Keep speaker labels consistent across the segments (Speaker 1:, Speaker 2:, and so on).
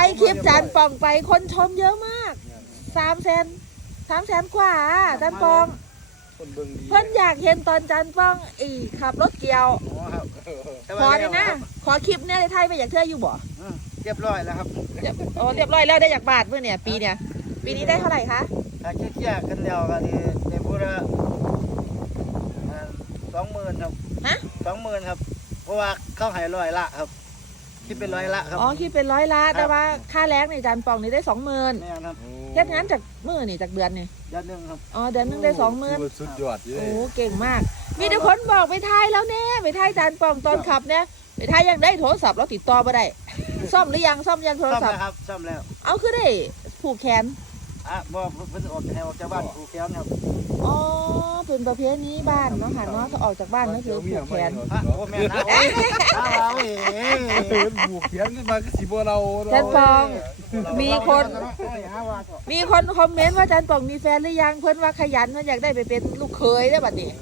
Speaker 1: คลิปจานป่องไปคนชมเยอะมาก300,000กว่าจานป่องเพิ่นอยากเห็นตอนจานป่องขับรถเกี่ยวขอเลยนะขอคลิปเนี่ยในไทยไปอยากเชื่ออยู่บ่
Speaker 2: เรียบร้อยแล้วครับ
Speaker 1: เรียบร้อยแล้วได้จากบาทเมื่อเนี่ยปีนี้ได้เท่าไหร่คะ
Speaker 2: ถ้าเกี่ยกันแล้วก็ดีในพูดละ20,000ครับ
Speaker 1: ฮะ
Speaker 2: 20,000ครับเพราะว่าเข้าหาย100 ละครับคิดเป็น100 ละครับ
Speaker 1: อ๋อคิดเป็น100 ละแต่ว่าค่าแรงในจานป่องนี่ได้20,000
Speaker 2: แม่ครับ
Speaker 1: เฮ็ดงานจากมื้อนี่จากเดือนนี่
Speaker 2: เดือนนึงครับ
Speaker 1: อ๋อเดือนนึงได้20,000
Speaker 3: สุดยอดเลย
Speaker 1: โอ้เก่งมากมีแต่คนบอกไปทายแล้วแน่ไปทายจานป่องตอนขับเนี่ยไปทายยังได้โทรศัพท์เราติดต่อมาได้ซ่อมหรือยังซ่อมยังโทรศัพท์
Speaker 2: ครับซ่อมแล้ว
Speaker 1: เอาคือได้ผูกแขน
Speaker 2: บ่เพิ่นออกจากบ้านผูกแขนครับ
Speaker 1: อ๋อเป็นประเภทนี้บ้านเนาะค่ะเนาะถ้าออกจากบ้านก็คือผูกแขน
Speaker 2: โอ้แม่นะโอ้
Speaker 3: ผูกแขนขึ้นมาก็สิบ่เรา
Speaker 1: จานป่องมีคนคอมเมนต์ว่าจานป่องมีแฟนหรือยังเพิ่นว่าขยันเพิ่นอยากได้ไปเป็นลูกเขยได้บัดนี้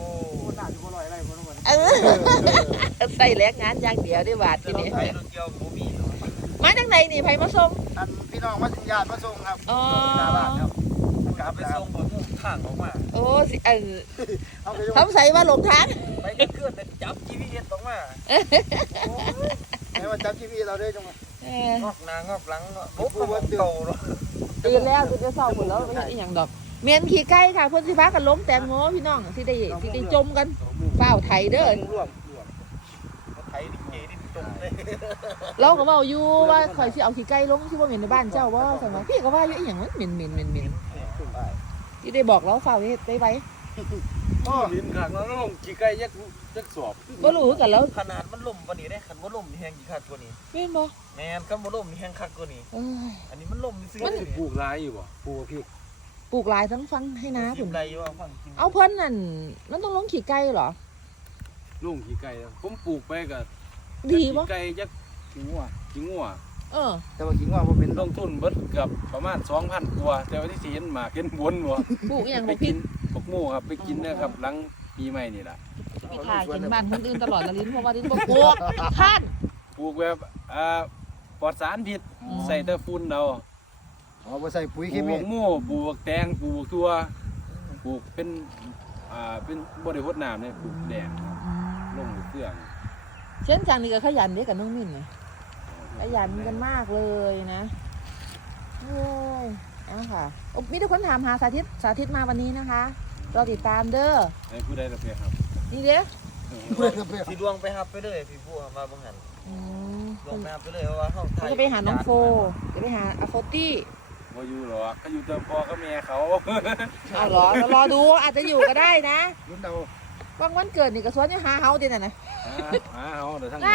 Speaker 1: ใส่แรงงานอย่างเดียวได้บาททีนี้มาจากไหนนี่ไผมาส่ง
Speaker 2: พี่น้องมาญาติมาส่งครับ
Speaker 1: อ๋อ
Speaker 2: กลับไปส่งผมข้างออกมา
Speaker 1: โอ้สิทำใส่ว่าหลงทาง
Speaker 2: ไปเกิดแต่จับ GPS ออกมาไอ้ว่าจับ GPS เราได้จังมั้ยงอกหน้างอกหลังปุ๊บมันโตแล้ว
Speaker 1: ตื่นแล้วตื่นเช้าหมดแล้วไม่ใช่อีหยังดอกเมียนขี่ไก่ค่ะเพิ่นสิพากันล้มแตงโมพี่น้องสิได้จมกันฝ้าวไถเด้อ
Speaker 2: ไถดิเจดิจมเลย
Speaker 1: เราก็เว้าอยู่ว่าข่อยสิเอาขี่ไก่ลงสิบ่เหม็นในบ้านเจ้าบ่ซั่นว่าพี่ก็ว่าอยู่อีหยังมันเหม็นที่ได้บอกเราฝ้าวเฮ็ดไปไว้
Speaker 3: ก็ลิ้นข้างแล้วลงขี่ไก่ยักสอบ
Speaker 1: บ่รู้กันแล้ว
Speaker 2: ขนาดมันล่มกว่านี้ได้คันบ่ล่มนี่แฮงกี่คักกว่านี้
Speaker 1: แม่นบ่
Speaker 2: แม่นคันบ่ล่มนี่แฮงคักกว่านี้อันนี้มันล่มซื่อ
Speaker 3: ๆปลูกหลายอยู่บ่ปลูกพริก
Speaker 1: ปลูกหลายทั้งฟังให้น้า
Speaker 2: พุ่นได้อยู่ฟัง
Speaker 1: เอาเพิ่นนั่นมันต้องลงขี่ไก่เหรอ
Speaker 3: ลงขี่ไก่ผมปลูกไปก็
Speaker 1: ดีบ่
Speaker 3: ขี่ไก่ยักขี้งัว
Speaker 2: แต่ว่าขี้งัวบ่เป็น
Speaker 3: ลงทุนเบิดเกือบประมาณ 2,000 กว่าแต่ว่าที่สิเห็นหมากเห็นบนบ่
Speaker 1: ปลูกอีหยัง
Speaker 3: ไปกินพวกหมูครับไปกินนะครับหลังปีใหม่นี่ล่ะ
Speaker 1: มีถ่ายกินบ้านคนอื่นตลอดละลิ้นเพราะว่าลิ้นบ่ปลูกท่าน
Speaker 3: ปลูกแบบปลอดสารพิษใส่แต่ฝุ่นเอา
Speaker 2: บ่ใส่ปุ๋ยเคมี
Speaker 3: ปลูกหมูปลูกแตงปลูกทั่วปลูกเป็นบ่ได้รดน้ำเนี่ยปลูกแดงลงเครื่อง
Speaker 1: เช่นจังนี่ก็ขยันเด้กับน้องมิ่นเนี่ยขยันกันมากเลยนะเฮ้ยค่ะมีทุกคนถามหาสาธิตมาวันนี้นะคะเราติดตามเด้อ
Speaker 3: ผู้ใดระเบียบครับ
Speaker 1: นี่เด้อ
Speaker 2: พี่ดวงไปครับไปเลยพี่ผู้มาบังหันดวงไปเลยเพราะว่าเขา
Speaker 1: จะไปหาน้องโฟจะไปหาอาโฟตี้
Speaker 3: บ่อยู่หรอกก็อยู่แต่พ่อกับแม่เขา
Speaker 1: เอาหรอรอดูอาจจะอยู่ก็ได้นะบางวันเกิดนี่ก็สวนอยู่หาเฮาดิน่ะนะ
Speaker 3: หาเฮาเดี๋ยวทั้ง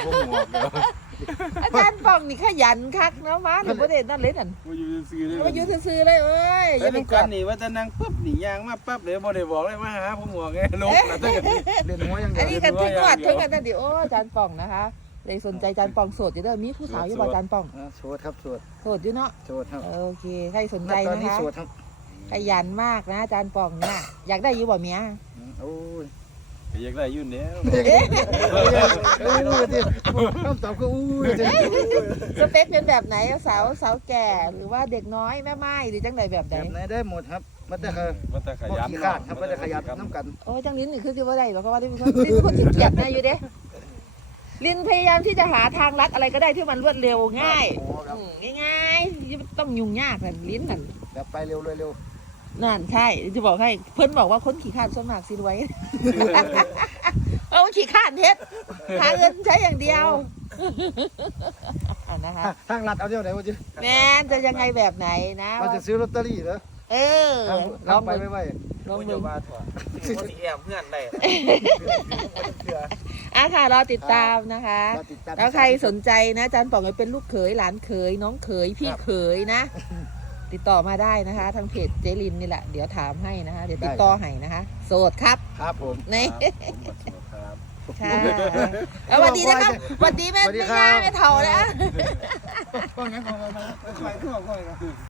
Speaker 1: อาจารย์ป่องนี่ขยันคักเนาะมาหรือบ่ได้นั่นเลยนั่น
Speaker 3: บ่อยู่ซื่อเลย
Speaker 1: บ่อยู่ซื่อเลยเอ้ย
Speaker 3: อย่าไปกวนนี่ว่าจะนั่งปั๊บนี่ย่างมาปั๊บเลยบ่ได้บอกเลยมาหาผมหัวไงลกนะตั้งแต่
Speaker 2: เล่นหัวอย่างเดียว
Speaker 1: อันนี้กันทุกวันทุกกันนั่นดิโอ้อาจารย์ป่องนะคะเลยสนใจอาจารย์ป่องโสดอยู่เด้อมีผู้สาวอยู่บ่อาจารย์ป่อง
Speaker 2: โสดครับ
Speaker 1: โสดอยู่เนาะ
Speaker 2: โสดครับ
Speaker 1: โอเคใครสนใจนะคะขยันมากนะอาจารย์ป่องเนี่ยอยากได้อยู่บ่เมีย
Speaker 3: โอ้ยอยากได้ยุ่นเนี้ย
Speaker 2: คำตอบก็อู้
Speaker 1: สเปคเป็นแบบไหนสาวแก่หรือว่าเด็กน้อยแม่ไม้หรือจังใดแบบไหน
Speaker 2: ได้หมดครับมันจะ
Speaker 3: ขยัน
Speaker 2: ครับมันจะขยันน้ำกัน
Speaker 1: โอ้จังลิ้นนี่คือที่ว่าได้เพราะว่าลิ้นคนขี้เกียจนะอยู่เด้ลิ้นพยายามที่จะหาทางลัดอะไรก็ได้ที่มันรวดเร็วง่ายต้องยุ่งยากแบบลิ้นนั่น
Speaker 2: แบบไปเร็วเร็ว
Speaker 1: นั่นใช่จะบอกให้เพิ่นบอกว่าคนขี้ข้านส่วนมากสิรวยเอาขี้ข้านเท็ดหาเงินใช้อย่างเดียวนะคะ
Speaker 2: ทางลัดเอาเดียวไหนวะจิ๊
Speaker 1: แม่จะยังไงแบบไหนนะ
Speaker 2: มันจะซื้อลอตเตอรี่เหรอลองไปไม่
Speaker 1: ลองดู
Speaker 2: มาถอดสีแอมเพื่อนได้
Speaker 1: ค่ะรอติดตามนะคะแล้วใครสนใจนะอาจารย์ป๋องเป็นลูกเขยหลานเขยน้องเขยพี่เขยนะติดต่อมาได้นะคะทางเพจเจลินนี่แหละเดี๋ยวถามให้นะคะเดี๋ยวติดต่อให้นะคะโสดครับ
Speaker 2: ครับผม
Speaker 1: นี่ค่ะสวัสดีนะครับสวัสดีแม่ย่าแม่เฒ่านะ